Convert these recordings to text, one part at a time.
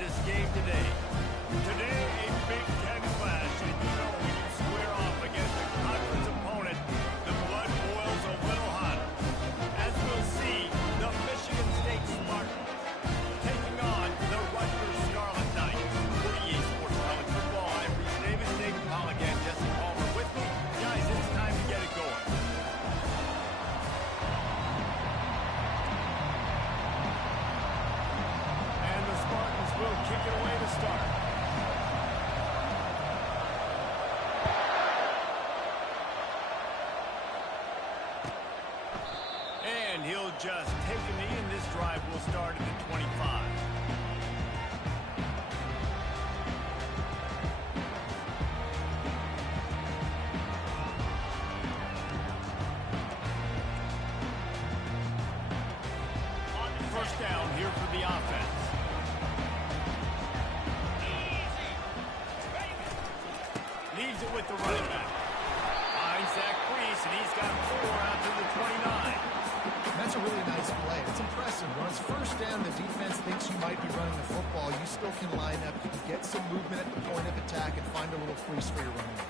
tremendous game today. Today, a Big Ten clash, and you know when you square off against a conference opponent, the blood boils a little hotter. As we'll see, the Michigan State Spartans taking on the Rutgers Scarlet Knights. For EA Sports College Football, I'm Reese Davis. Nathan Paul again, Jesse Palmer with me. Guys, it's time to get it going. And the Spartans will kick it away to start. And he'll just take a knee, and this drive will start at the 25. First down here for the offense. Leaves it with the running back. Finds Zach Priest, and he's got 4 out to the 29. That's a really nice play. It's impressive. When it's first down, the defense thinks you might be running the football. You still can line up. You can get some movement at the point of attack and find a little crease for your running back.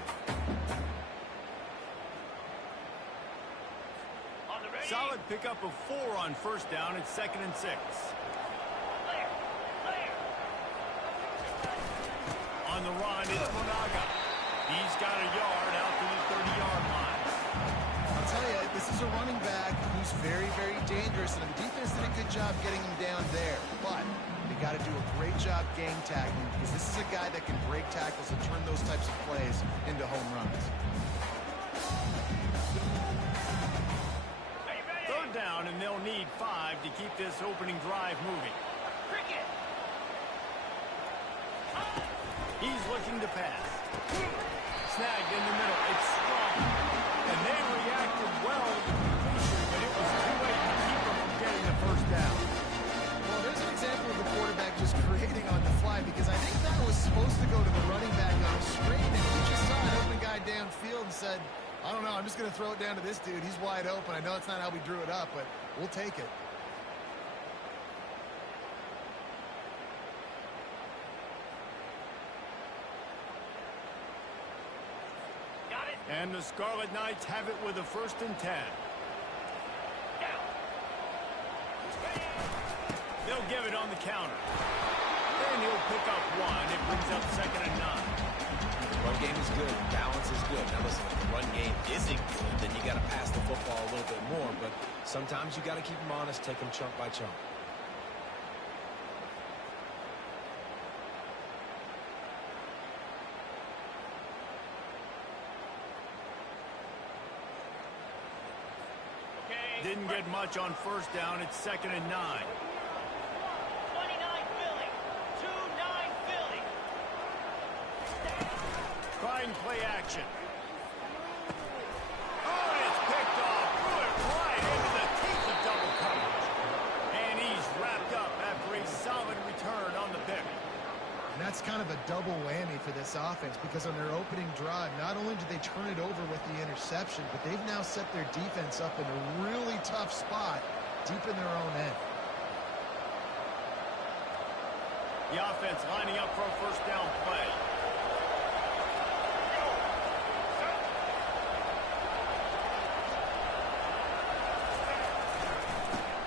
Solid pickup of 4 on first down. It's 2nd and 6. On the run is Monaga. He's got a yard out to the 30-yard line. I'll tell you, this is a running back who's very, very dangerous, and the defense did a good job getting him down there. But they got to do a great job gang tackling, because this is a guy that can break tackles and turn those types of plays into home runs. Third down, and they'll need 5 to keep this opening drive moving. He's looking to pass. Snagged in the middle. It's strong. And they reacted well to the completion, but it was too late to keep them from getting the first down. Well, there's an example of the quarterback just creating on the fly, because I think that was supposed to go to the running back on a screen, and he just saw an open guy downfield and said, I don't know, I'm just going to throw it down to this dude. He's wide open. I know it's not how we drew it up, but we'll take it. And the Scarlet Knights have it with a 1st and 10. They'll give it on the counter. And he'll pick up 1. It brings up 2nd and 9. Run game is good. Balance is good. Now listen, if the run game isn't good, then you got to pass the football a little bit more. But sometimes you got to keep them honest, take them chunk by chunk. Didn't get much on first down. It's 2nd and 9. 29 Philly. 2-9 Philly. Trying play action. Oh, and it's picked off. Threw it right into the teeth of double coverage. And he's wrapped up after a solid return on the pick. And that's kind of a double whammy for this offense, because on their opening drive, not only did they turn it over with the interception, but they've now set their defense up in a really tough spot deep in their own end. The offense lining up for a first down play.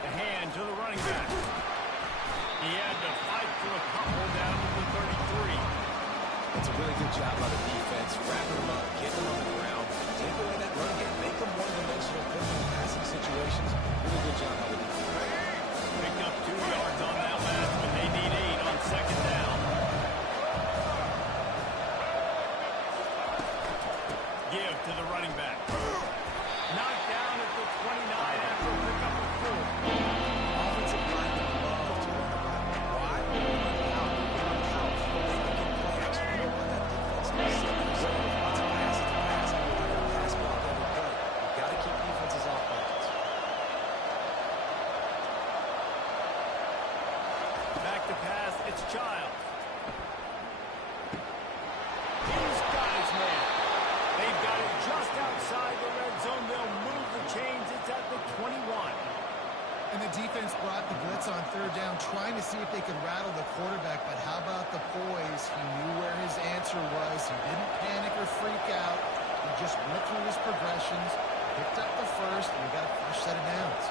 The hand to the running back. He had to fight for a couple down to the 33. That's a really good job by the defense. Wrapping them up, getting them on the ground. Take away that run game. Make them one-dimensional, put them in passing situations. Really good job by the defense. Picked up 2 yards on that last one. They need 8 on 2nd down. Give to the running back. Knocked down at the 29 after a pickup of 4. Offensive linemen love to run the ball. Why? Run out. They can get play action. You don't want that defense to sit there. So lots of passes to pass. Pass block every play. You've got to keep defenses off balance. Back to pass. It's Childs. He's got his man. They've got it just outside the red zone. They'll move the chains. It's at the 21. And the defense brought the blitz defense on third down, trying to see if they could rattle the quarterback, but how about the poise? He knew where his answer was. He didn't panic or freak out. He just went through his progressions, picked up the first, and he got a fresh set of downs.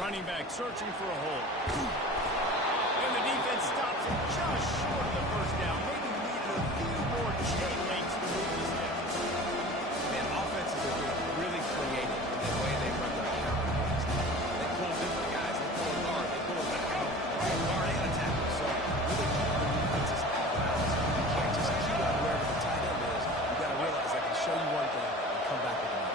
Running back searching for a hole. And the defense stops him just short of the first down. Maybe needed a few more chain links to move the sticks. Man, offenses are getting really creative in the way they run their counter. They pull different guys. They pull a guard. They pull a back. They guard and a tackle. So really keeping the defenses off balance. You can't just queue out wherever the tight end is. You got to realize they can show you one thing and come back with another.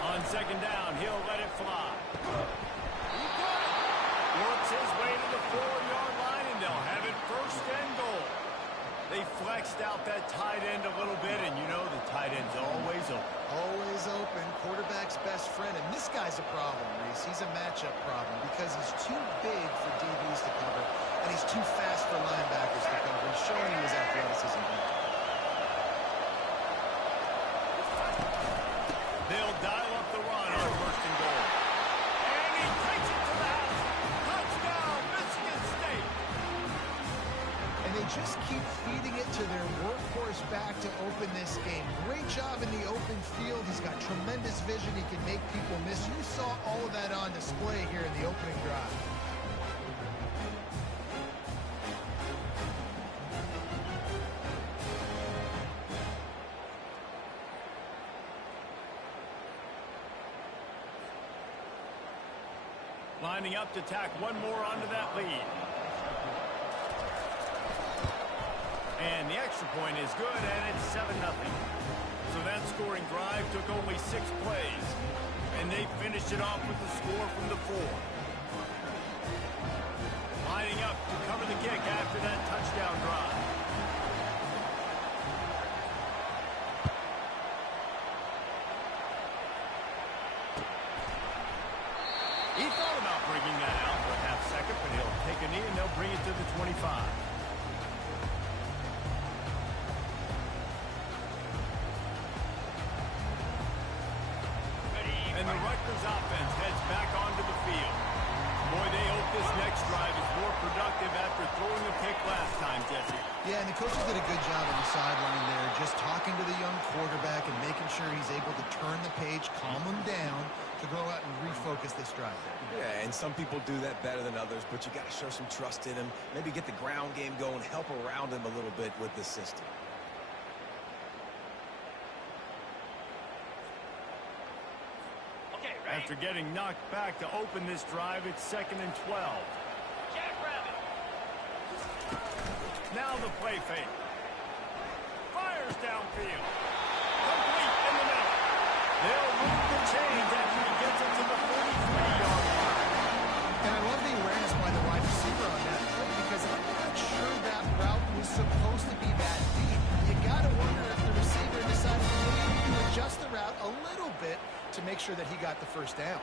On second down, he'll let it fly. He got it. Works his way to the 4-yard line, and they'll have it first and goal. They flexed out that tight end a little bit, and you know the tight end's always open. Always open, quarterback's best friend, and this guy's a problem, Reese. He's a matchup problem because he's too big for DBs to cover, and he's too fast for linebackers to cover. He's showing his athleticism. They'll dial up the run on first and goal. And he takes it to the house. Touchdown, Michigan State. And they just keep feeding it to their workhorse back to open this game. Great job in the open field. He's got tremendous vision. He can make people miss. You saw all of that on display here in the opening drive. Lining up to tack one more onto that lead. And the extra point is good, and it's 7-0. So that scoring drive took only 6 plays. And they finished it off with the score from the 4. Lining up to cover the kick after that touchdown drive. He thought about bringing that out for a half second, but he'll take a knee and they'll bring it to the 25. And the Rutgers offense heads back onto the field. Boy, they hope this next drive is more productive after throwing a pick last time, Jesse. Yeah, and the coaches did a good job on the sideline there, just talking to the young quarterback and making sure he's able to turn the page, calm him down, to go out and refocus this drive there. Yeah, and some people do that better than others, but you got to show some trust in him. Maybe get the ground game going, help around him a little bit with the system. Okay, ready. After getting knocked back to open this drive, it's 2nd and 12. Jackrabbit. Now the play fake. Fires downfield. Complete in the middle. They'll move the chains after he gets it to the 43-yard line. And I love the awareness by the wide receiver on that play because I'm not sure that route was supposed to be that deep. You got to wonder if the receiver decided maybe to adjust the route a little bit to make sure that he got the first down.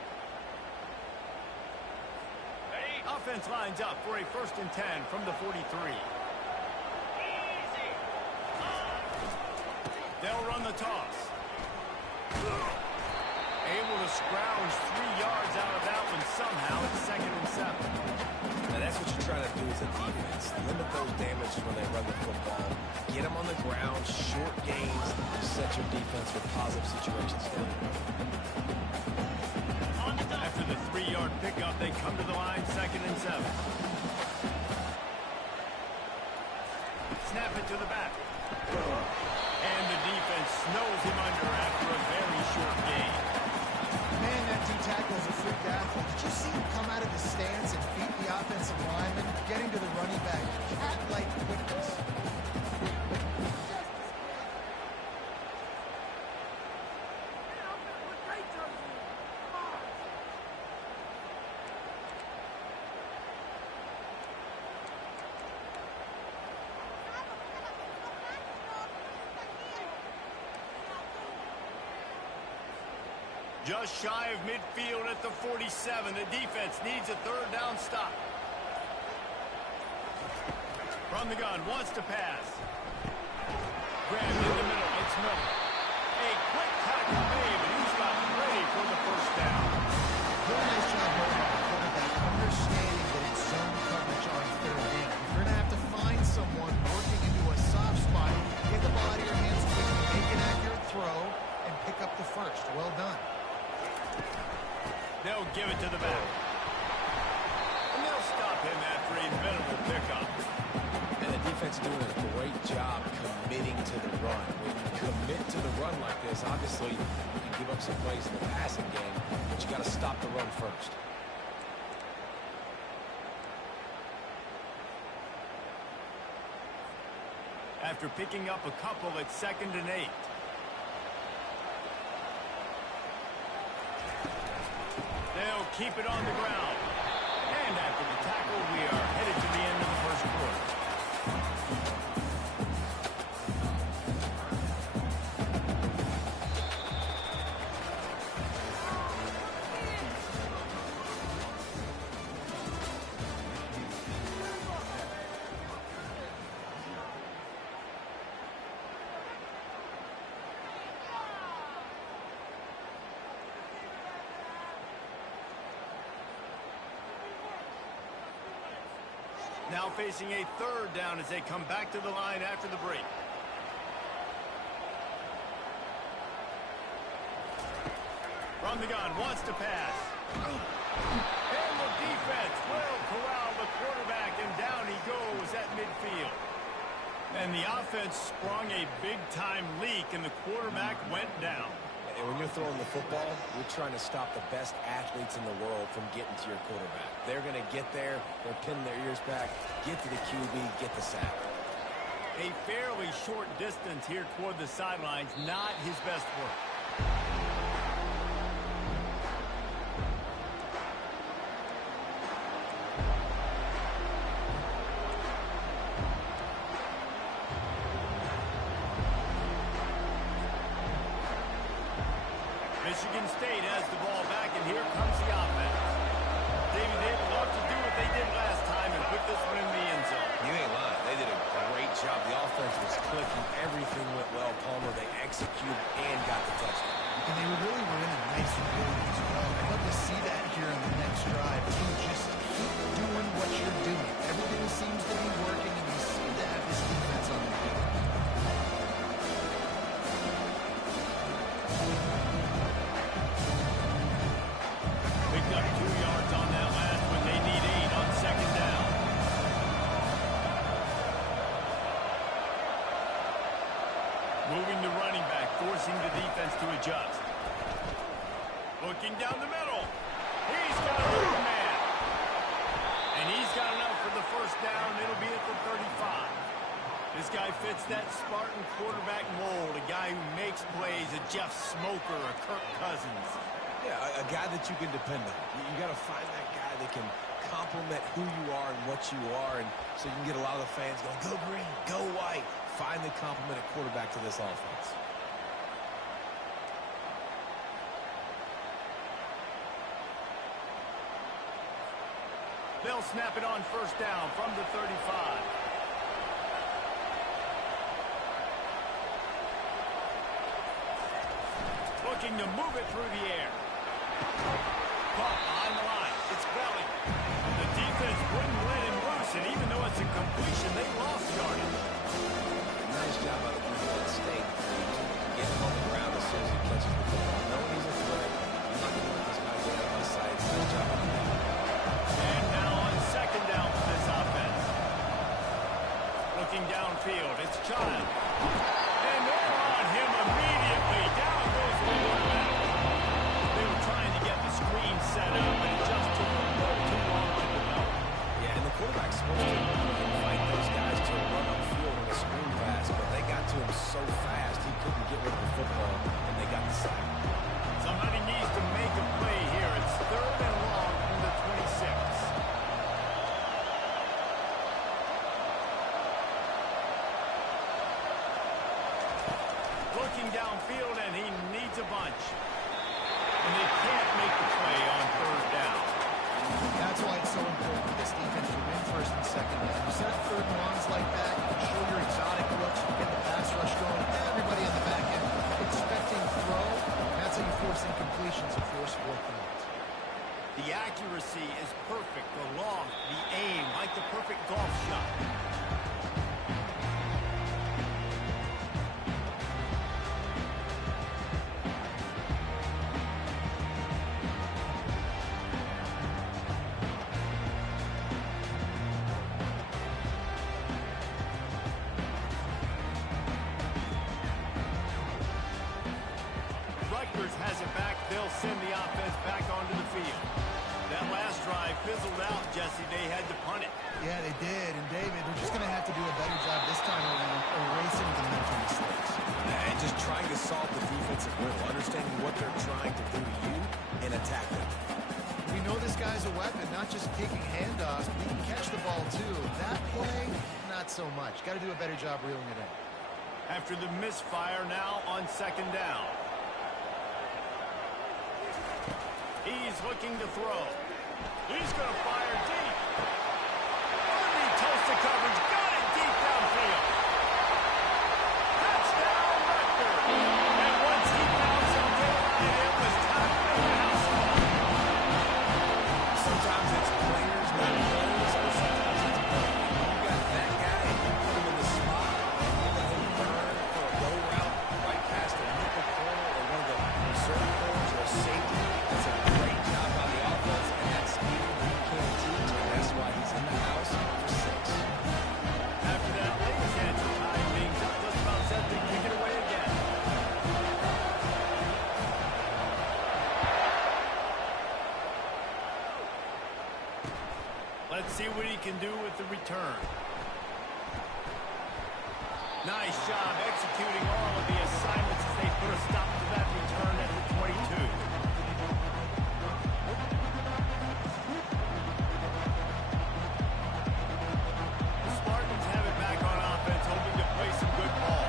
Ready. Offense lines up for a 1st and 10 from the 43. Easy. They'll run the toss. Able to scrounge 3 yards out of that one somehow. It's 2nd and 7. And that's what you're trying to do as a defense. Limit those damages when they run the football. Get them on the ground, short gains, set your defense with positive situations. After the 3-yard pickup, they come to the line 2nd and 7. Snap it to the back. And the defense snows him under after a very short gain. Man, that D-tackle is a freak athlete. Did you see him come out of his stance and beat the offensive lineman, getting to the running back? Cat-like quickness. Just shy of midfield at the 47. The defense needs a third down stop. From the gun, wants to pass. Grabbed in the middle. It's Miller. A quick tackle made, and he's got ready for the first down. Really nice job by the quarterback understanding that it's zone coverage on third down. You're going to have to find someone working into a soft spot, get the ball out of your hands quickly, make an accurate throw, and pick up the first. Well done. They'll give it to the back. And they'll stop him after a minimal pickup. And the defense is doing a great job committing to the run. When you commit to the run like this, obviously you can give up some plays in the passing game, but you got to stop the run first. After picking up a couple at 2nd and 8. They'll keep it on the ground. And after the tackle, we are headed to the end of the first quarter. Now facing a third down as they come back to the line after the break. From the gun, wants to pass. And the defense will corral the quarterback, and down he goes at midfield. And the offense sprung a big-time leak, and the quarterback went down. And when you're throwing the football, you're trying to stop the best athletes in the world from getting to your quarterback. They're going to get there, they're pinning their ears back, get to the QB, get the sack. A fairly short distance here toward the sidelines, not his best work. Michigan State has the ball back, and here comes the offense. David, they'd love to do what they did last time and put this one in the end zone. You ain't lying. They did a great job. The offense was clicking. Everything went well. Palmer, they executed and got the touchdown. And they really were in a nice rhythm as well. I'd love to see that here in the next drive. You just keep doing what you're doing. Everything seems to be working, and you seem to have this defense on the field. Picked up 2 yards on that last one. They need 8 on 2nd down. Moving the running back, forcing the defense to adjust. Looking down the middle. He's got an open man. And he's got enough for the first down. It'll be at the 35. This guy fits that Spartan quarterback mold, a guy who makes plays, a Jeff Smoker, a Kirk Cousins. Yeah, a guy that you can depend on. You got to find that guy that can complement who you are and what you are, and so you can get a lot of the fans going, go green, go white. Find the complement at quarterback to this offense. They'll snap it on first down from the 35. Looking to move it through the air. Caught behind the line. It's Belly. The defense wouldn't let him loose, and even though it's a completion, they lost yardage. Nice job by the defense staying free. Get him on the ground as soon as he catches the football. Knowing he's a threat, you're not going to let this guy get out of my sight. Nice job by the defense. And now on 2nd down for this offense. Looking downfield, it's Child. And they're on him immediately. Down goes the quarterback. They were trying to get the screen set up, but it just took a little too long to develop. Yeah, and the quarterback's supposed to invite those guys to run upfield on a screen pass, but they got to him so fast he couldn't get rid of the football. The accuracy is perfect. The loft, the aim, like the perfect golf shot. Rutgers has it back. They'll send the offense back onto the field. That last drive fizzled out, Jesse. They had to punt it. Yeah, they did. And, David, they're just going to have to do a better job this time around erasing the mental mistakes. And just trying to solve the defensive riddle, understanding what they're trying to do to you and attack them. We know this guy's a weapon, not just kicking handoffs, but he can catch the ball, too. That play, not so much. Got to do a better job reeling it in. After the misfire, now on second down. He's looking to throw. He's going to fire deep. Early toast to coverage. Got it deep downfield. Touchdown, Rutgers. And once he found some daylight, it was time to make a house call. Sometimes it's players, not players, or sometimes it's players. You got that guy, and you put him in the slot, and you let him burn for a go route right past the nickel corner or one of the reserve corners or a safety. That's a great job by the offense, and that's skill you can't teach, and that's why he's in the house for 6. After that late chance to tie things up, just about set to kick it away again. Let's see what he can do with the return. Nice job executing all of the assignments as they put a stop to that return at the 22. The Spartans have it back on offense, hoping to play some good ball.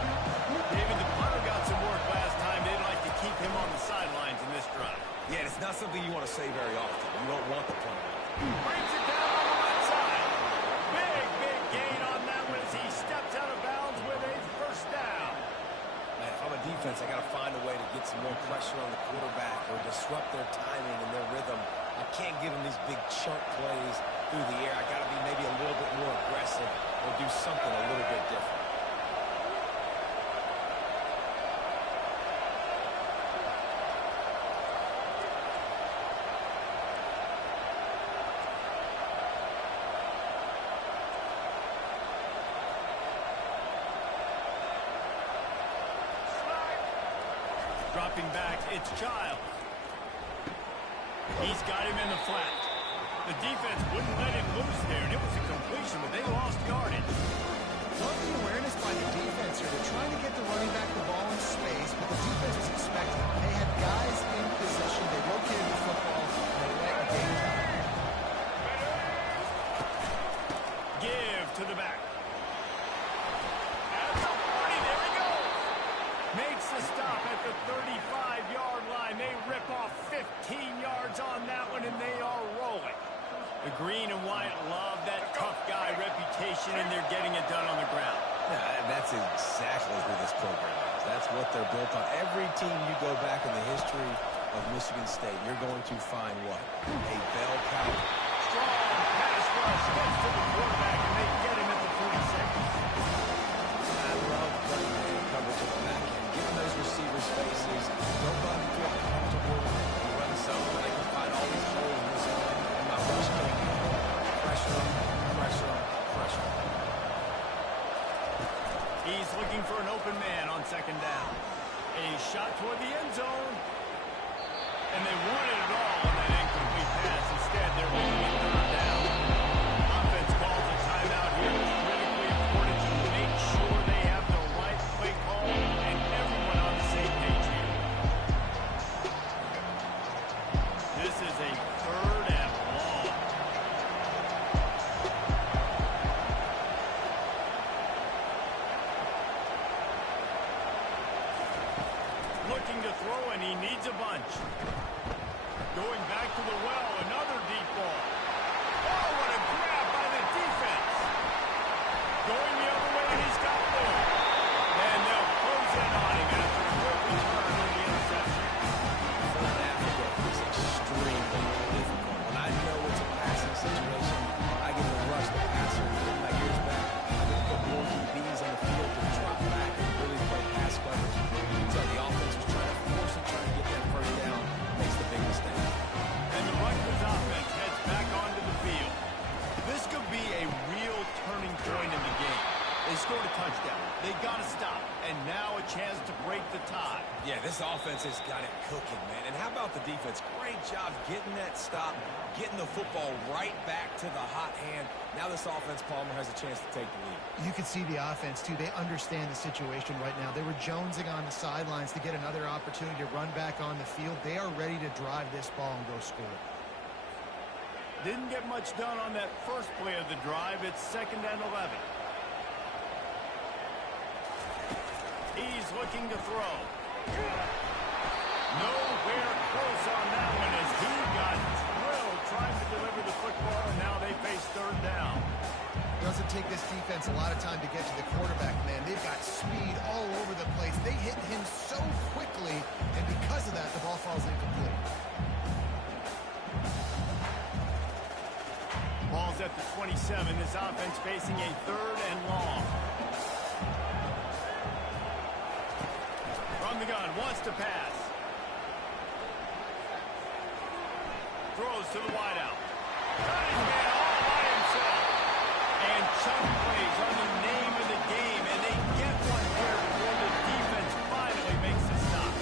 David, the punter got some work last time. They'd like to keep him on the sidelines in this drive. Yeah, it's not something you want to say very often. You don't want the punter. Brings it down on the right side. Big gain on that one as he steps out of bounds with a first down. Man, if I'm a defense, I got to find a way to get some more pressure on the quarterback or disrupt their timing and their rhythm. I can't give them these big chunk plays through the air. I got to be maybe a little bit more aggressive or do something a little bit different. Dropping back, it's Child. He's got him in the flat. The defense wouldn't let him loose there, and it was a completion, but they lost yardage. Love the awareness by the defense here. They're trying to get the running back the ball in space, but the defense was expecting it. They had guys in position. They located the football, and they let game time. Give to the back. At the 40, there he goes. Makes the stop at the 35-yard line. They rip off 15 yards on that one, and they are rolling. The green and white love that tough guy reputation, and they're getting it done on the ground. Yeah, that's exactly who this program is. That's what they're built on. Every team you go back in the history of Michigan State, you're going to find what? A bell cow. Strong pass rush gets to the quarterback, and they get him at the 46. I love playing man coverage at the back end. Giving those receivers spaces. Don't let them feel comfortable. You run something, they can find all these holes in the zone. And my rush came in. Pressure them, pressure them, pressure them. He's looking for an open man on second down. A shot toward the end zone. And they wanted it all on that incomplete pass. Instead, they're looking at third down. Offense calls a timeout here. It's critically important to make sure they have the right play call and everyone on the same page here. This is a third and long. Looking to throw, and he needs a bunch. Going back to the well, another deep ball. Oh, what a grab by the defense. Going the other way, and he's got more. And they'll close in on him after a quick return on the interception. Third down is extremely difficult. When This offense has got it cooking, man. And how about the defense? Great job getting that stop, getting the football right back to the hot hand. Now this offense, Palmer, has a chance to take the lead. You can see the offense, too. They understand the situation right now. They were jonesing on the sidelines to get another opportunity to run back on the field. They are ready to drive this ball and go score. Didn't get much done on that first play of the drive. It's 2nd and 11. He's looking to throw. Nowhere close on that one as he got drilled trying to deliver the football, and now they face 3rd down. It doesn't take this defense a lot of time to get to the quarterback, man. They've got speed all over the place. They hit him so quickly, and because of that, the ball falls incomplete. Ball's at the 27. This offense facing a 3rd and long. From the gun, wants to pass. Throws to the wideout. Got his man all by himself. And chunk plays on the name of the game, and they get one here before the defense finally makes a stop.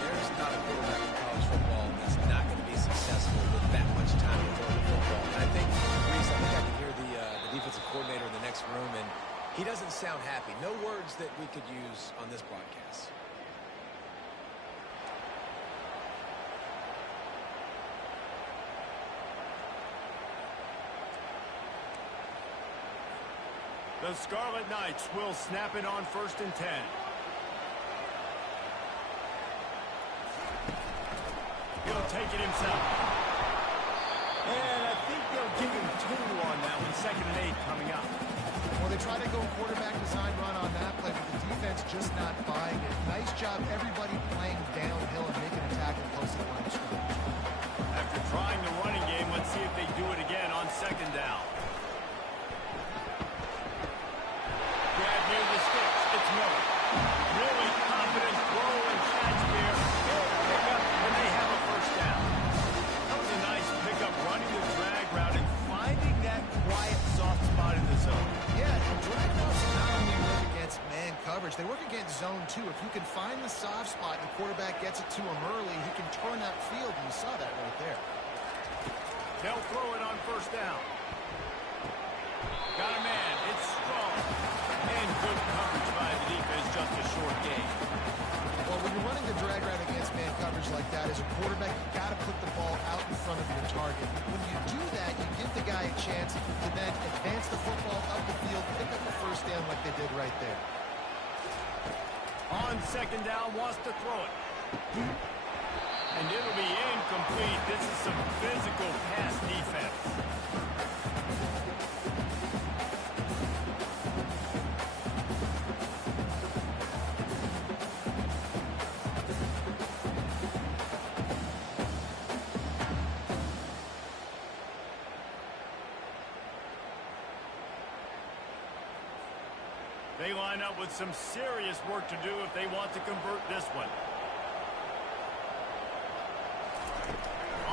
There's not a quarterback in college football that's not going to be successful with that much time to throw the football. And I think, Reese, I can hear the defensive coordinator in the next room, and he doesn't sound happy. No words that we could use on this broadcast. The Scarlet Knights will snap it on 1st and 10. He'll take it himself. And I think they'll give him 2 on that one. 2nd and 8 coming up. Well, they try to go quarterback design run on that play, but the defense just not buying it. Nice job, everybody playing downhill and making a tackle close to the line of scrimmage. After trying the running game, let's see if they do it again on 2nd down. Grab near the sticks. It's Miller. Really confident throw and catch there. He'll pick up, and they have a 1st down. That was a nice pickup, running the drag route and finding that quiet, soft spot in the zone. Yeah, and drag routes not only work against man coverage, they work against zone too. If you can find the soft spot and the quarterback gets it to him early, he can turn that field, and you saw that right there. They'll throw it on 1st down. Got a man. It's strong. And good coverage by the defense, just a short gain. Well, when you're running the drag route against man coverage like that, as a quarterback, you got to put the ball out in front of your target. When you do that, you give the guy a chance to then advance the football up the field, pick up the 1st down like they did right there. On 2nd down, wants to throw it. And it'll be incomplete. This is some physical pass defense. They line up with some serious work to do if they want to convert this one.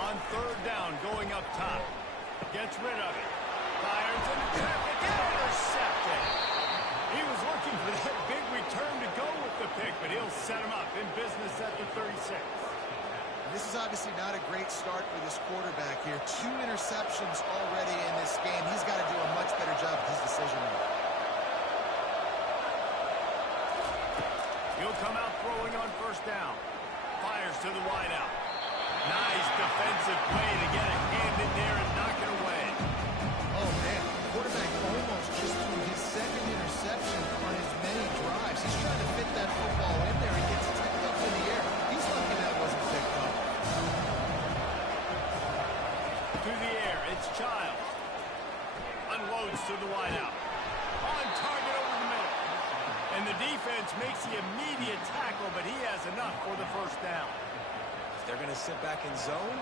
On 3rd down, going up top. Gets rid of it. Fires into traffic. Intercepted. He was looking for that big return to go with the pick, but he'll set him up in business at the 36. This is obviously not a great start for this quarterback here. 2 interceptions already in this game. He's got to do a much better job with his decision-making. He'll come out throwing on 1st down. Fires to the wideout. Nice defensive play to get a hand in there and knock it away. Oh, man. The quarterback almost just threw his 2nd interception on as many drives. He's trying to fit that football in there and gets tipped up in the air. He's lucky that wasn't picked up. To the air, it's Childs. Unloads to the wideout. On target over the middle. And the defense makes the immediate tackle, but he has enough for the 1st down. If they're going to sit back in zone,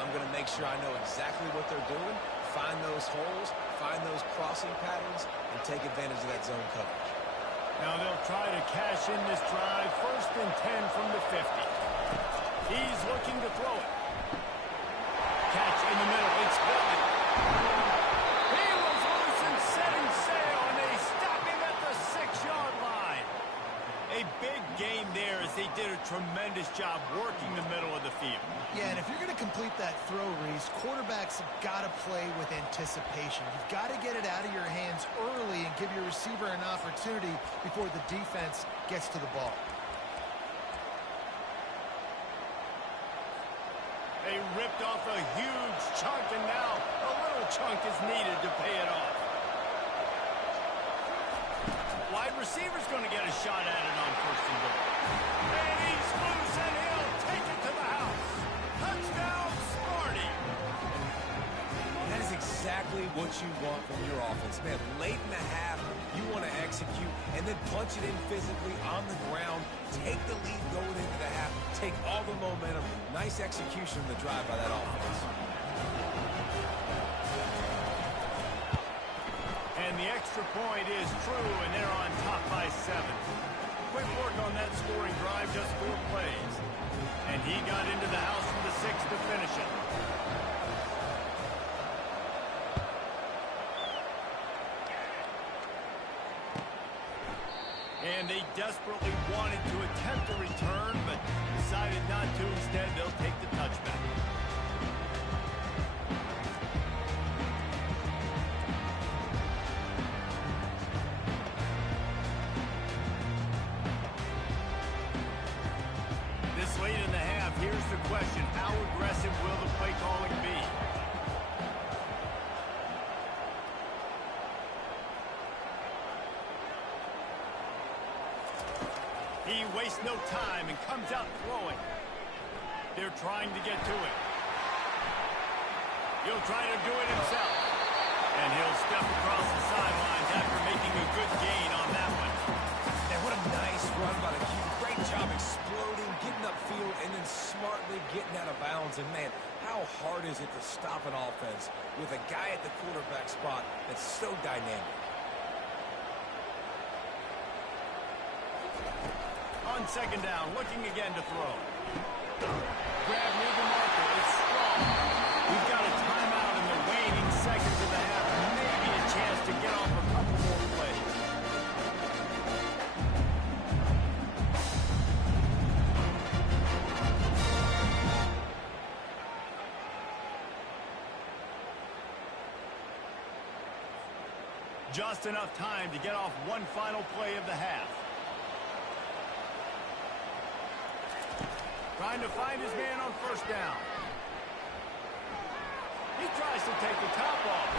I'm going to make sure I know exactly what they're doing, find those holes, find those crossing patterns, and take advantage of that zone coverage. Now they'll try to cash in this drive. 1st and 10 from the 50. He's looking to throw it. Catch in the middle. It's Billman. He was loose and setting sail, and they stop him at the 6-yard line. A big game there as they did a tremendous working the middle of the field. Yeah, and if you're going to complete that throw, Reese, quarterbacks have got to play with anticipation. You've got to get it out of your hands early and give your receiver an opportunity before the defense gets to the ball. They ripped off a huge chunk, and now a little chunk is needed to pay it off. Wide receiver's going to get a shot at it on first and goal. And he's loose, and he'll take it to the house. Touchdown, Smarty. That is exactly what you want from your offense, man. Late in the half, you want to execute and then punch it in physically on the ground. Take the lead going into the half. Take all the momentum. Nice execution of the drive by that offense. And the extra point is true, and they're on top by 7. Quick work on that scoring drive, just 4 plays. And he got into the house from the 6 to finish it. And they desperately wanted to attempt a return, but decided not to. Instead, they'll take the touchback. This late in the half, here's the question. How aggressive will the play calling be? He wastes no time and comes out throwing. They're trying to get to it. He'll try to do it himself. And he'll step across the sidelines after making a good gain on that one. And what a nice run by the Q. Great job exploding, getting upfield, and then smartly getting out of bounds. And, man, how hard is it to stop an offense with a guy at the quarterback spot that's so dynamic? On second down, looking again to throw. Grab near the marker. It's strong. We've got a timeout in the waning seconds of the half. Maybe a chance to get off a couple more plays. Just enough time to get off one final play of the half. Trying to find his man on first down. He tries to take the top off.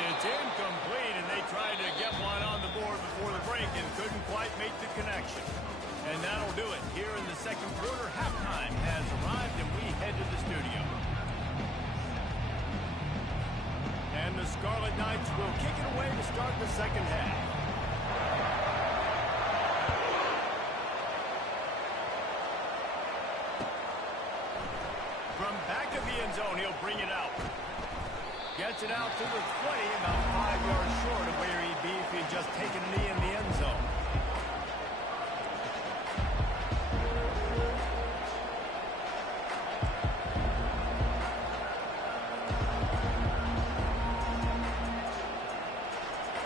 It's incomplete, and they tried to get one on the board before the break and couldn't quite make the connection. And that'll do it. Here in the second quarter, halftime has arrived, and we head to the studio. And the Scarlet Knights will kick it away to start the second half. From back of the end zone, he'll bring it out. Gets it out to the 20, about 5 yards short of where he'd be if he'd just taken a knee in the end zone.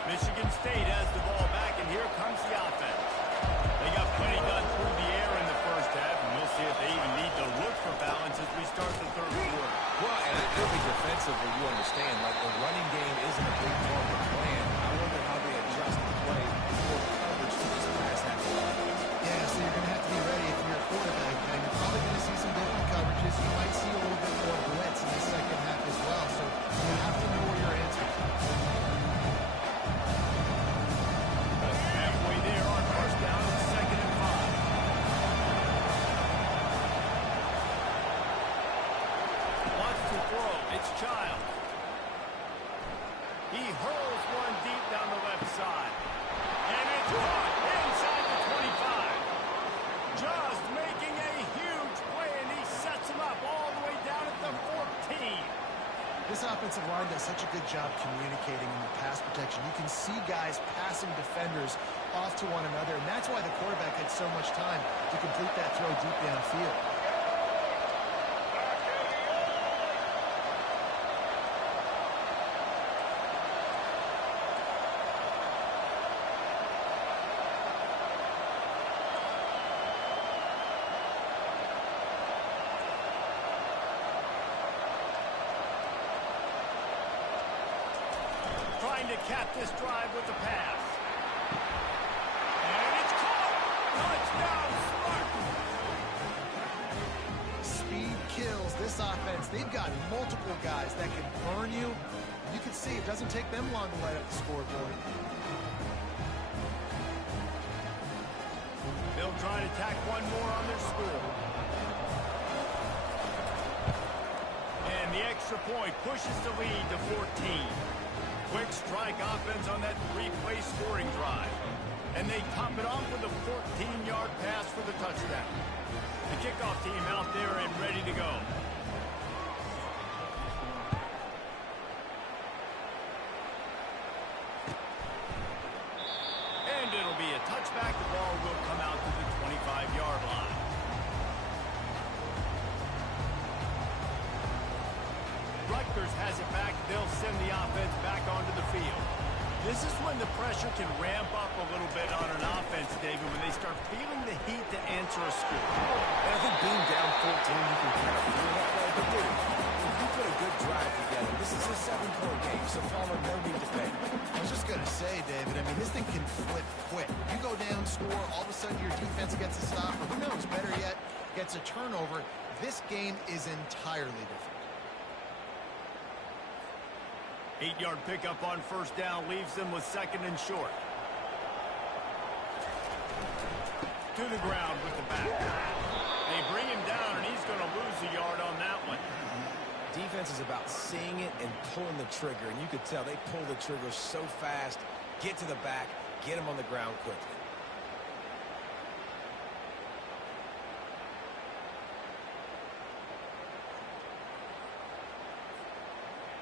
Michigan State has the ball back, and here comes the offense. They got plenty done through the air in the first half, and we'll see if they even need to look for balance as we start the third quarter. Well, and I think defensively, you understand, like the running game isn't a big part of the plan. I wonder how they adjust the play for coverage to this pass half of offense. Yeah, so you're going to have to be ready if you're a quarterback. And you're probably going to see some different coverages. You might see a little bit more blitz in the second half as well. So you have to know where your answer comes. Halfway there on first down, it's 2nd and 5. Wants to throw. It's Child. He hurls one deep down the left side. And it's caught inside the 25. Just making a huge play, and he sets him up all the way down at the 14. This offensive line does such a good job communicating in the pass protection. You can see guys passing defenders off to one another, and that's why the quarterback had so much time to complete that throw deep downfield. to cap this drive with the pass. And it's caught! Touchdown, Spartans! Speed kills this offense. They've got multiple guys that can burn you. You can see it doesn't take them long to light up the scoreboard. They'll try to tack one more on their score. And the extra point pushes the lead to 14. Quick strike offense on that three-play scoring drive. And they top it off with a 14-yard pass for the touchdown. The kickoff team out there and ready to go. And it'll be a touchback. The ball will come out to the 25-yard line. Rutgers has it back. They'll send the offense back onto the field. This is when the pressure can ramp up a little bit on an offense, David, when they start feeling the heat to answer a score. And I think being down 14, you can kind of feel that way. But dude, if you put a good drive together, this is a 7-point game, so Palmer, no need to pay. I was just going to say, David, I mean, this thing can flip quick. You go down, score, all of a sudden your defense gets a stop, or who knows, better yet, gets a turnover. This game is entirely different. 8-yard pickup on first down leaves them with second and short. To the ground with the back. They bring him down, and he's going to lose a yard on that one. Defense is about seeing it and pulling the trigger, and you could tell they pull the trigger so fast, get to the back, get him on the ground quickly.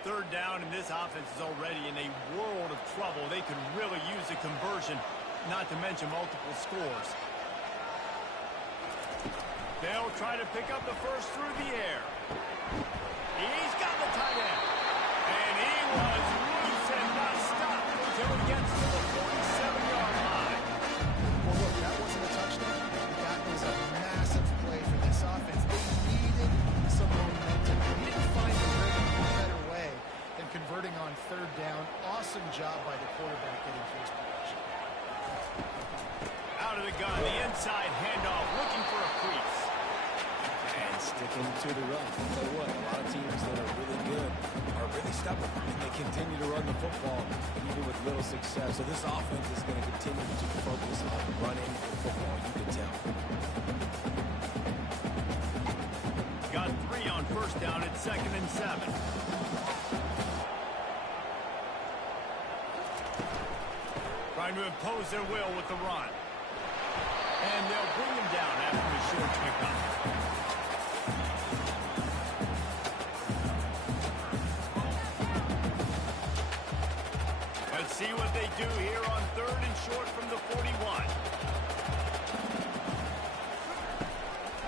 Third down, and this offense is already in a world of trouble. They could really use a conversion, not to mention multiple scores. They'll try to pick up the first through the air. He's got the tight end. And he was loose and not stopped until he gets to the 47-yard line. Well, look, that wasn't a touchdown. That was a massive play for this offense. They needed some momentum. He didn't find a better way than converting on third down. Awesome job by the quarterback getting first possession. Out of the gun, the inside handoff, looking for a crease. And sticking to the run. I'll tell you what, a lot of teams that are really good are really stubborn, and they continue to run the football even with little success. So this offense is going to continue to focus on running the football, you can tell. Got 3 on first down at 2nd and 7. Trying to impose their will with the run. And they'll bring him down after a short pickup. Let's see what they do here on 3rd and short from the 41.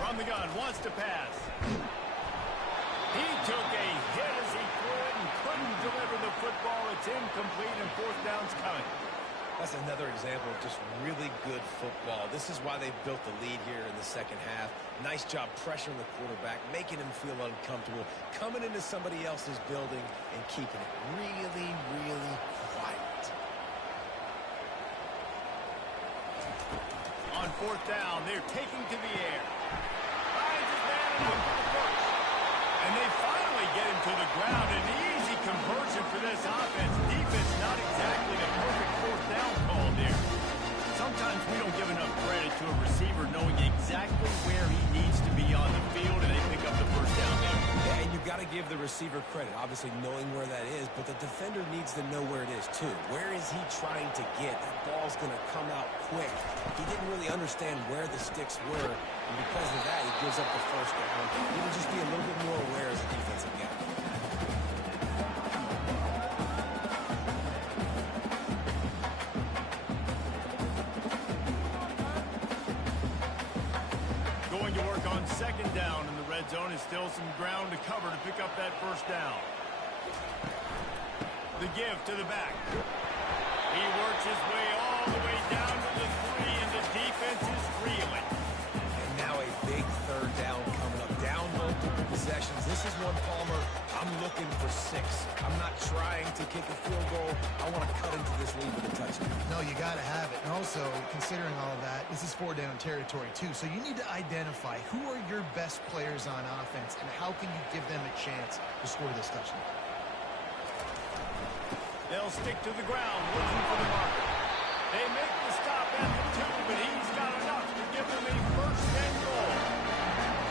From the gun, wants to pass. He took a hit as he threw it and couldn't deliver the football. It's incomplete and 4th down's coming. That's another example of just really good football. This is why they've built the lead here in the second half. Nice job pressuring the quarterback, making him feel uncomfortable, coming into somebody else's building and keeping it really, really quiet. On 4th down, they're taking to the air. Finds his man enough for the first. And they finally get him to the ground. An easy conversion for this offense. Defense not exactly the perfect 4th down call there. Sometimes we don't give enough credit to a receiver knowing exactly where he needs to be on the field, and they pick up the first down there. Yeah, and you've got to give the receiver credit, obviously knowing where that is, but the defender needs to know where it is too. Where is he trying to get? That ball's going to come out quick. He didn't really understand where the sticks were, and because of that, he gives up the first down. He will just be a little bit more aware as a defensive guy. Going to work on 2nd down in the red zone is still some ground to cover to pick up that first down. The give to the back. He works his way all the way down to the 3, and the defense is reeling. And now a big 3rd down coming up. Down multiple possessions. This is one, Palmer, I'm looking for 6. I'm not trying to kick a field goal. I want to cut into this lead with a touchdown. No, you got to have it. And also, considering all of that, this is 4-down territory, too. So you need to identify who are your best players on offense and how can you give them a chance to score this touchdown. They'll stick to the ground, looking for the marker. They make the stop at the 2, but he's got enough to give them a first and goal.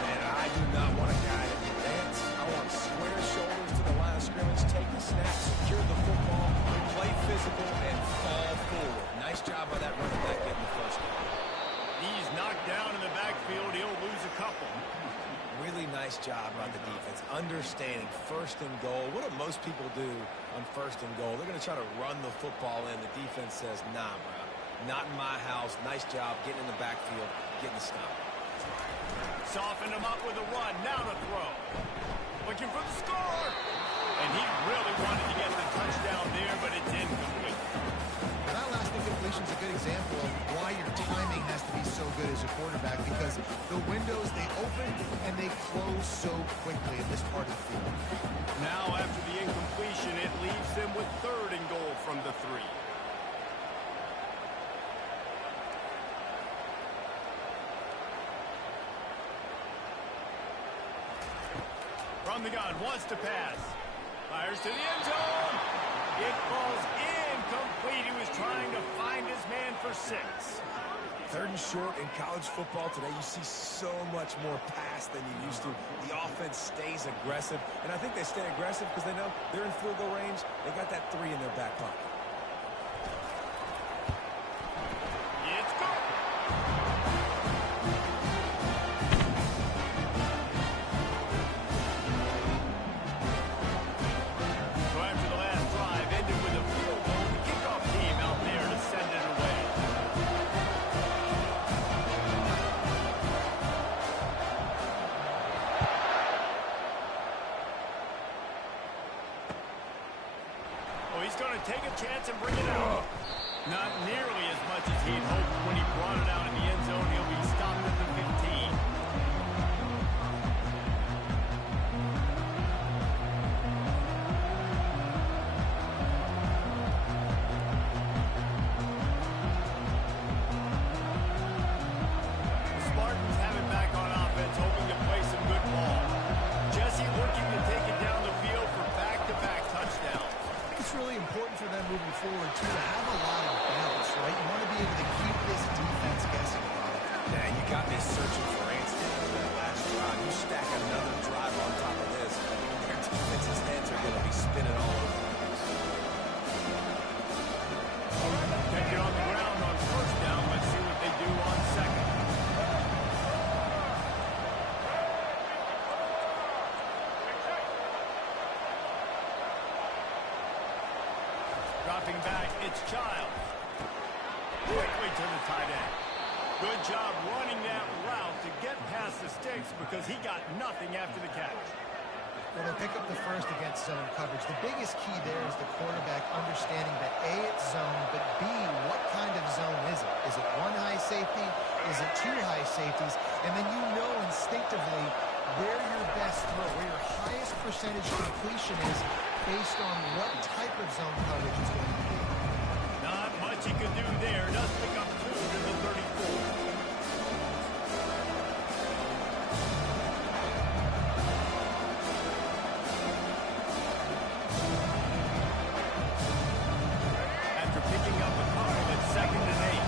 And I do not want a guy that can dance. I want square shoulders to the line of scrimmage, take the snap, secure the football, play physical, and fall forward. Nice job by that running back getting the first one. He's knocked down in the backfield. He'll lose a couple. Really nice job by the defense, understanding first and goal. What do most people do on first and goal? They're going to try to run the football in. The defense says, nah, bro, not in my house. Nice job getting in the backfield, getting the stop. Softened him up with a run. Now to throw. Looking for the score. And he really wanted to get the touchdown there, but it's incomplete. Now, that last incompletion is a good example of why your timing has to be so good as a quarterback, because the windows, they open and they close so quickly in this part of the field. Now, after the incompletion, it leaves them with 3rd and goal from the 3. From the gun, wants to pass. Fires to the end zone. It falls incomplete. He was trying to find his man for 6. 3rd and short in college football today, you see so much more pass than you used to. The offense stays aggressive, and I think they stay aggressive because they know they're in field goal range. They got that 3 in their back pocket. It's good. So after the last drive ended with a field goal, the kickoff team out there to send it away. Oh, he's going to take a chance and bring it out. Not nearly as much as he'd hoped when he brought it out in the end zone. He'll be stopped at the 15. The Spartans have it back on offense, hoping to play some good ball. Jesse looking to take it down the field for back-to-back touchdowns. It's really important for them moving forward, too, to have a lot of balance, right? You want to be able to keep this defense guessing about it. Yeah, you got me searching for answers for that last drive. You stack another drive on top of this, their defense's heads are going to be spinning all over the place. Take it on the ground on 1st down. Let's see what they do on 2nd. Dropping back, it's Childs. Quickly to the tight end. Good job running that route to get past the sticks because he got nothing after the catch. Well, they'll pick up the first against zone coverage. The biggest key there is the quarterback understanding that A, it's zone, but B, what kind of zone is it? Is it 1 high safety? Is it 2 high safeties? And then you know instinctively where your best throw, where your highest percentage completion is based on what type of zone coverage it's going to be. Not much he could do there. Does pick up 2 to the 34. After picking up a couple, it's 2nd and 8.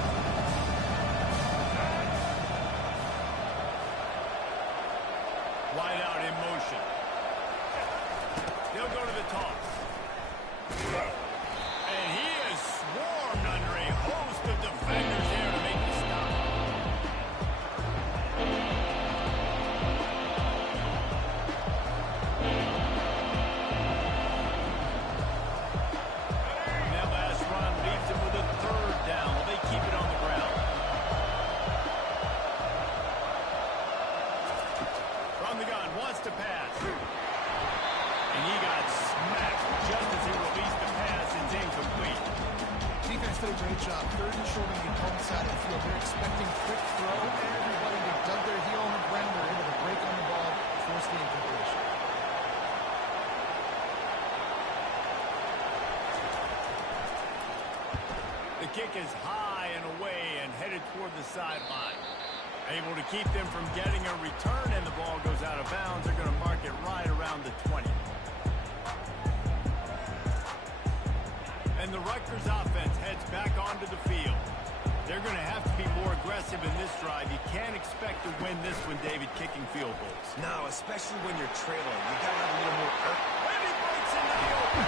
Wide out in motion. They'll go to the toss. And he is swarmed under a host of defenders there to make the stop. That last run leaves him with a 3rd down. Will they keep it on the ground? From the gun, wants to pass. And he got smacked just as he released the pass. It's incomplete. Defense did a great job. 3rd and short on the opponent's side of the field. They're expecting quick throw. Everybody they dug their heel on the ground. They're able to break on the ball, force the incompletion. kick is high and away and headed toward the sideline. Able to keep them from getting a return, and the ball goes out of bounds. They're going to mark it right around the 20. And the Rutgers offense heads back onto the field. They're going to have to be more aggressive in this drive. You can't expect to win this one, David, kicking field goals. No, especially when you're trailing. You got to have a little more effort. And he breaks into the open.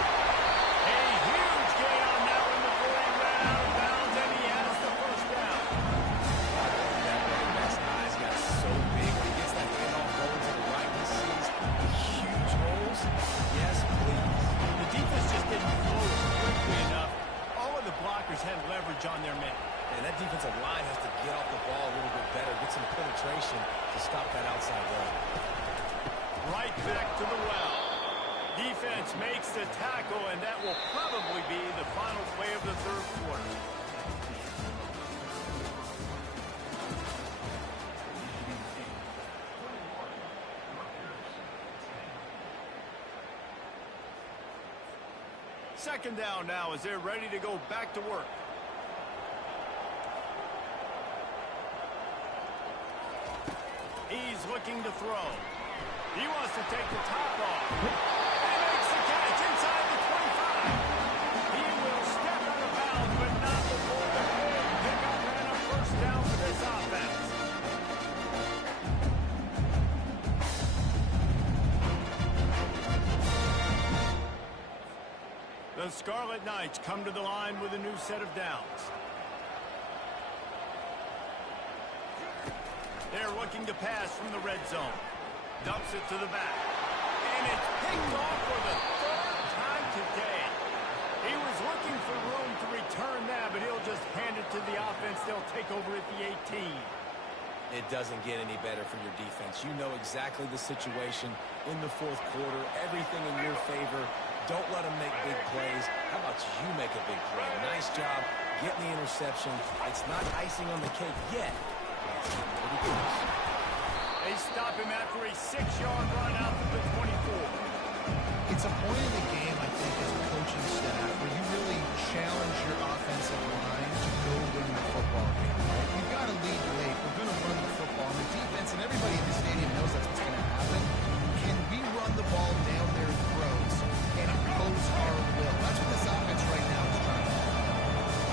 A huge gain on that one before he ran out of bounds, and he has the first down. That running back's eyes got so big when he gets that handoff going to the right. He sees huge holes. Yes, please. The defense just didn't close quickly enough. All of the blockers had leverage on their men. And that defensive line has to get off the ball a little bit better, get some penetration to stop that outside run. Right back to the well. Defense makes the tackle, and that will probably be the final play of the third quarter. Second down now as they're ready to go back to work. He's looking to throw. He wants to take the top off. He makes the catch inside the 25. He will step out of bounds, but not before the big pickup and a first down for this offense. The Scarlet Knights come to the line with a new set of downs. They're looking to pass from the red zone. Dumps it to the back. And it's picked off for the third time today. He was looking for room to return that, but he'll just hand it to the offense. They'll take over at the 18. It doesn't get any better for your defense. You know exactly the situation in the fourth quarter. Everything in your favor. Don't let them make big plays. How about you make a big play? Nice job getting the interception. It's not icing on the cake yet. They stop him after a 6-yard run out to the 24. It's a point in the game, I think, as a coaching staff, where you really challenge your offensive line to go win the football game, right? You've got to lead late. We're going to run the football. And the defense and everybody in the stadium knows that's what's going to happen. Can we run the ball down their throats and impose our will? That's what this offense right now is trying to do.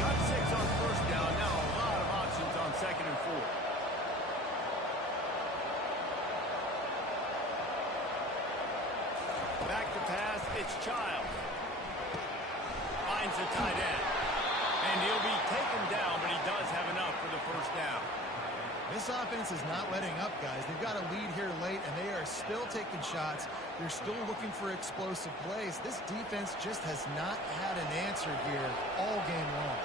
Got 6 on first down. Now a lot of options on second and 4. Back to pass, it's Child. Finds the tight end. And he'll be taken down, but he does have enough for the first down. This offense is not letting up, guys. They've got a lead here late, and they are still taking shots. They're still looking for explosive plays. This defense just has not had an answer here all game long.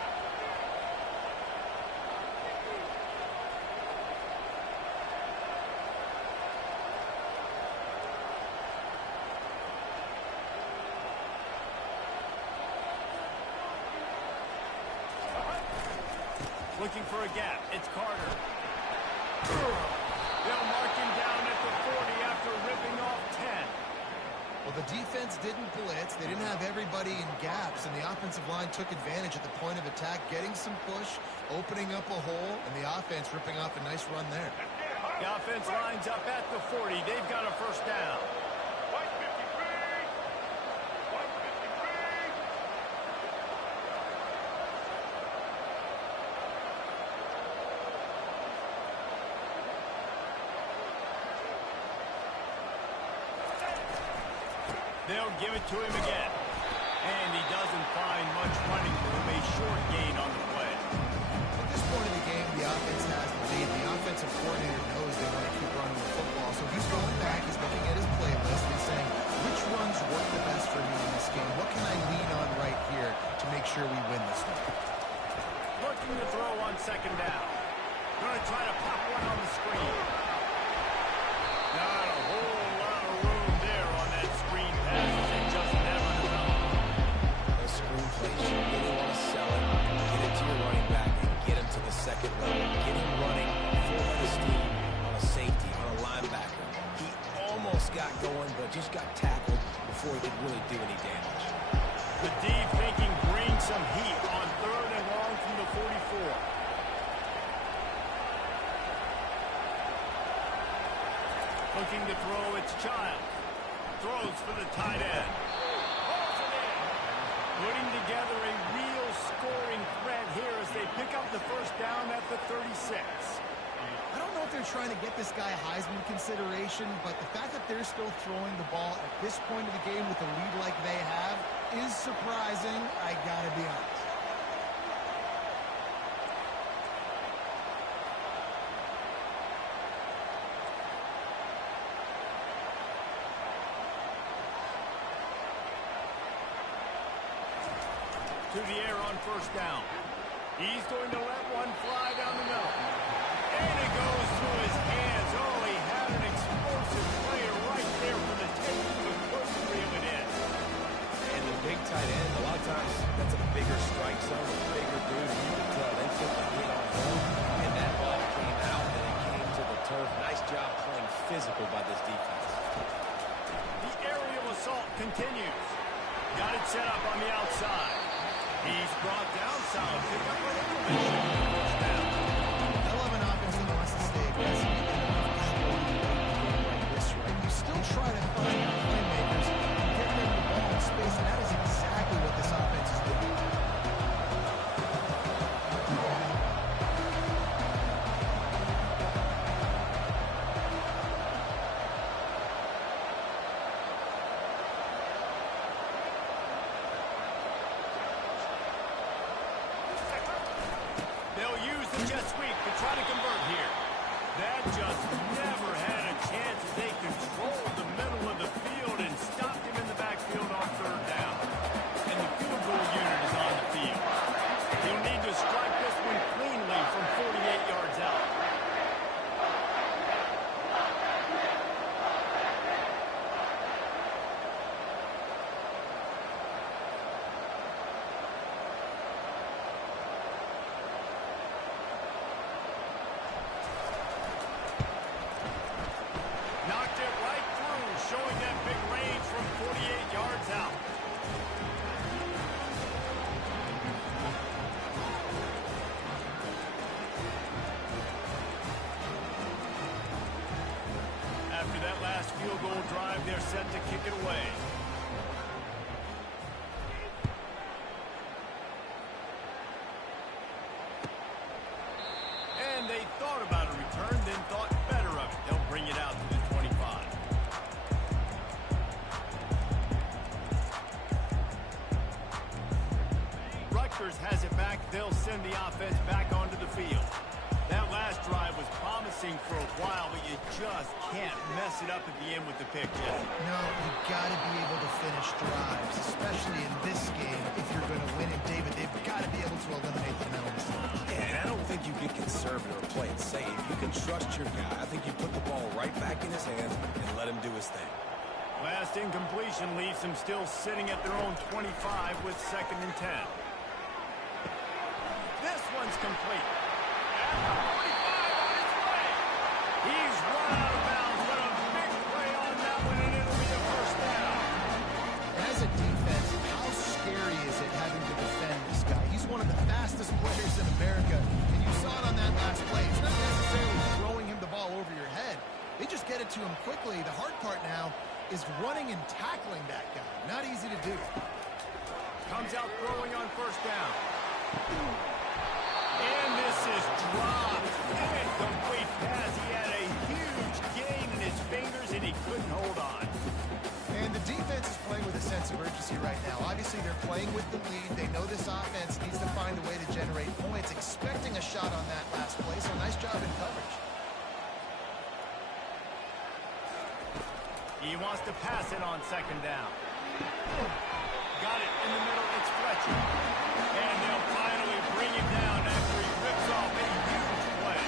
Looking for a gap. It's Carter. They'll mark him down at the 40 after ripping off 10. Well, the defense didn't blitz. They didn't have everybody in gaps, and the offensive line took advantage at the point of attack, getting some push, opening up a hole, and the offense ripping off a nice run there. The offense lines up at the 40. They've got a first down. They'll give it to him again. And he doesn't find much running room. A short gain on the play. At this point in the game, the offense has the lead. The offensive coordinator knows they want to keep running the football. So he's going back. He's looking at his playlist. He's saying, which runs work the best for me in this game? What can I lean on right here to make sure we win this one? Looking to throw on second down. Going to try to pop one on the screen. Not a whole lot of room there on that screen pass. It just never developed. Those screen plays, you really want to sell it, get it to your running back, and get him to the second level. Get him running full head of steam on a safety, on a linebacker. He almost got going, but just got tackled before he could really do any damage. The D thinking bring some heat on third and long from the the 44. Looking to throw, it's Child. Throws for the tight end. Pulls it in. Putting together a real scoring threat here as they pick up the first down at the 36. I don't know if they're trying to get this guy Heisman consideration, but the fact that they're still throwing the ball at this point of the game with a lead like they have is surprising, I gotta be honest. To the air on first down. He's going to let one fly down the middle. And it goes through his hands. Oh, he had an explosive player right there for the taking, but couldn't reel it in. And the big tight end, a lot of times that's a bigger strike zone, a bigger dude, and you can tell they took the hit on him, and that ball came out and it came to the turf. Nice job playing physical by this defense. The aerial assault continues. Got it set up on the outside. He's brought down, solid pick up with information. First down. I love an offense that wants to stay aggressive. Like this, right? You still try to find your playmakers and get them the ball in space, and that is exactly what this offense is doing. They'll use the jet sweep to try to convert here. That just never had a chance. They controlled the middle of the field and stopped him in the backfield on third down. And the field goal unit is on the field. He'll need to strike this one cleanly from 48 yards out. Knocked it right through, showing that big range from 48 yards out. After that last field goal drive, they're set to kick it away. And they thought about a return, then thought better of it. They'll bring it out to the 25. Rutgers has it back. They'll send the offense back onto the field. That last drive was promising for a while, but you just can't mess it up at the end with the pick, Jesse. No, you got to be able to finish drives, especially in this game. If you're going to win it, David, they've got to be able to eliminate the penalties. Yeah, and I don't think you get conservative or play it safe. You can trust your guy. I think you put the ball right back in his hands and let him do his thing. Last incompletion leaves them still sitting at their own 25 with 2nd and 10. This one's complete. At the 45 on its way. He's run out of bounds, but a big play on that one, and it'll be a first down. As a defense, how scary is it having to defend this guy? He's one of the fastest players in America, and you saw it on that last play. It's not necessarily throwing him the ball over your head. They just get it to him quickly. The hard part now is running and tackling that guy. Not easy to do. Comes out throwing on first down. And this is dropped. Incomplete pass. He had a huge gain in his fingers, and he couldn't hold on. And the defense is playing with a sense of urgency right now. Obviously, they're playing with the lead. They know this offense needs to find a way to generate points, expecting a shot on that last play. So nice job in coverage. He wants to pass it on 2nd down. Got it in the middle. It's Fletcher. And they'll finally bring him down after he rips off a huge play.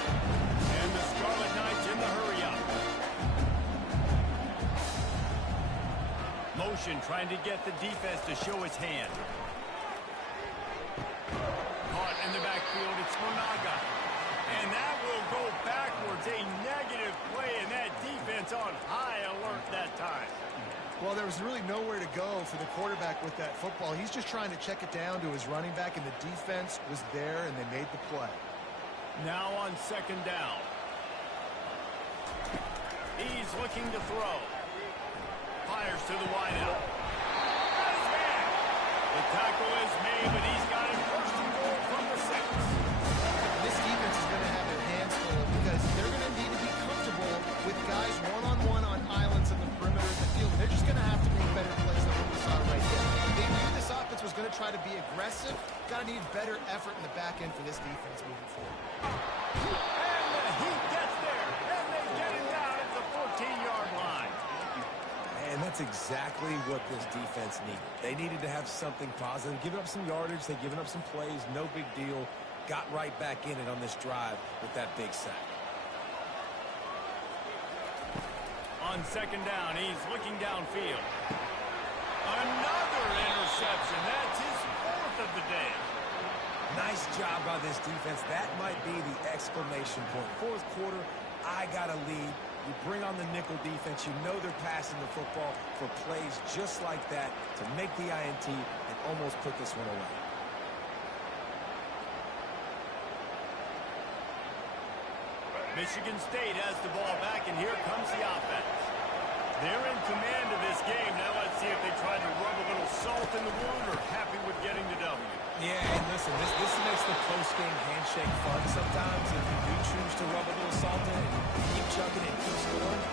And the Scarlet Knights in the hurry-up. Motion trying to get the defense to show his hand. Caught in the backfield. It's Monaga. And that will go backwards. A negative play, and that defense on high alert that time. Well, there was really nowhere to go for the quarterback with that football. He's just trying to check it down to his running back, and the defense was there, and they made the play. Now on second down. He's looking to throw. Fires to the wideout. Got his man. The tackle is made, but he's got it first and goal from the 6. This defense is going to have their hands full because they're going to need to be comfortable with guys one-on-one on islands in the perimeter of the field. They're just going to have to make better plays than what we saw right here. They knew this offense was going to try to be aggressive. Got to need better effort in the back end for this defense moving forward. And he gets there, and they get him down at the 14-yard line. And that's exactly what this defense needed. They needed to have something positive. Giving up some yardage, they've given up some plays, no big deal. Got right back in it on this drive with that big sack. On second down, he's looking downfield. Another interception. That's his 4th of the day. Nice job by this defense. That might be the exclamation point. Fourth quarter, I got a lead. You bring on the nickel defense. You know they're passing the football for plays just like that to make the INT and almost put this one away. Michigan State has the ball back, and here comes the offense. They're in command of this game. Now let's see if they try to rub a little salt in the wound or happy with getting the W. Yeah, and listen, this makes the post-game handshake fun sometimes. If you do choose to rub a little salt in and keep chugging and keep scoring,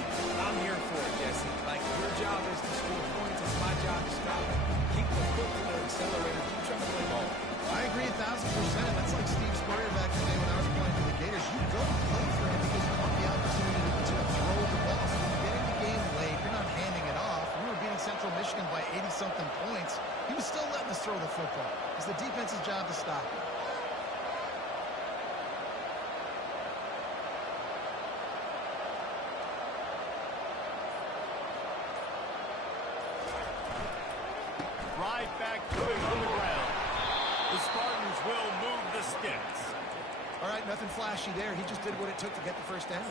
I'm here for it, Jesse. Like, your job is to score points. It's my job to stop it. Keep the foot in the accelerator. Keep trying to play ball. I agree 1,000%. That's like Steve Spurrier back in the day when I was playing for the Gators. You go play for him because you want the opportunity to throw the ball. So when you get in the game late, you're not handing it off. We were beating Central Michigan by 80-something points. He was still letting us throw the football. It's the defense's job to stop it. Right back to him on the ground. The Spartans will move the sticks. All right, nothing flashy there. He just did what it took to get the first down.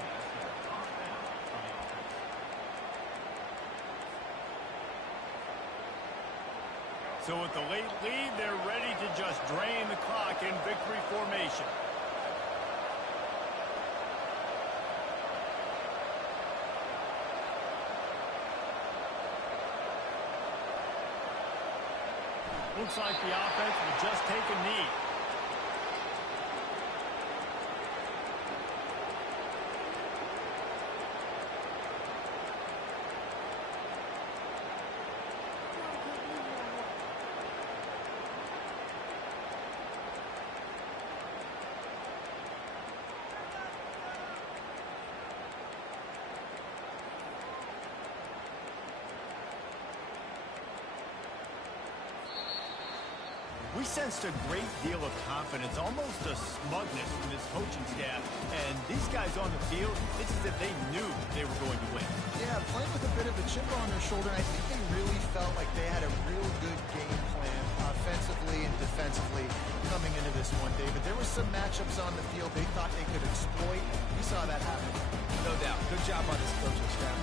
So with the late lead, they're ready to just drain the clock in victory formation. Looks like the offense will just take a knee. We sensed a great deal of confidence, almost a smugness from this coaching staff. And these guys on the field, it's as if they knew they were going to win. Yeah, playing with a bit of a chip on their shoulder. I think they really felt like they had a real good game plan offensively and defensively coming into this one, David. There were some matchups on the field they thought they could exploit. We saw that happen. No doubt. Good job on this coaching staff.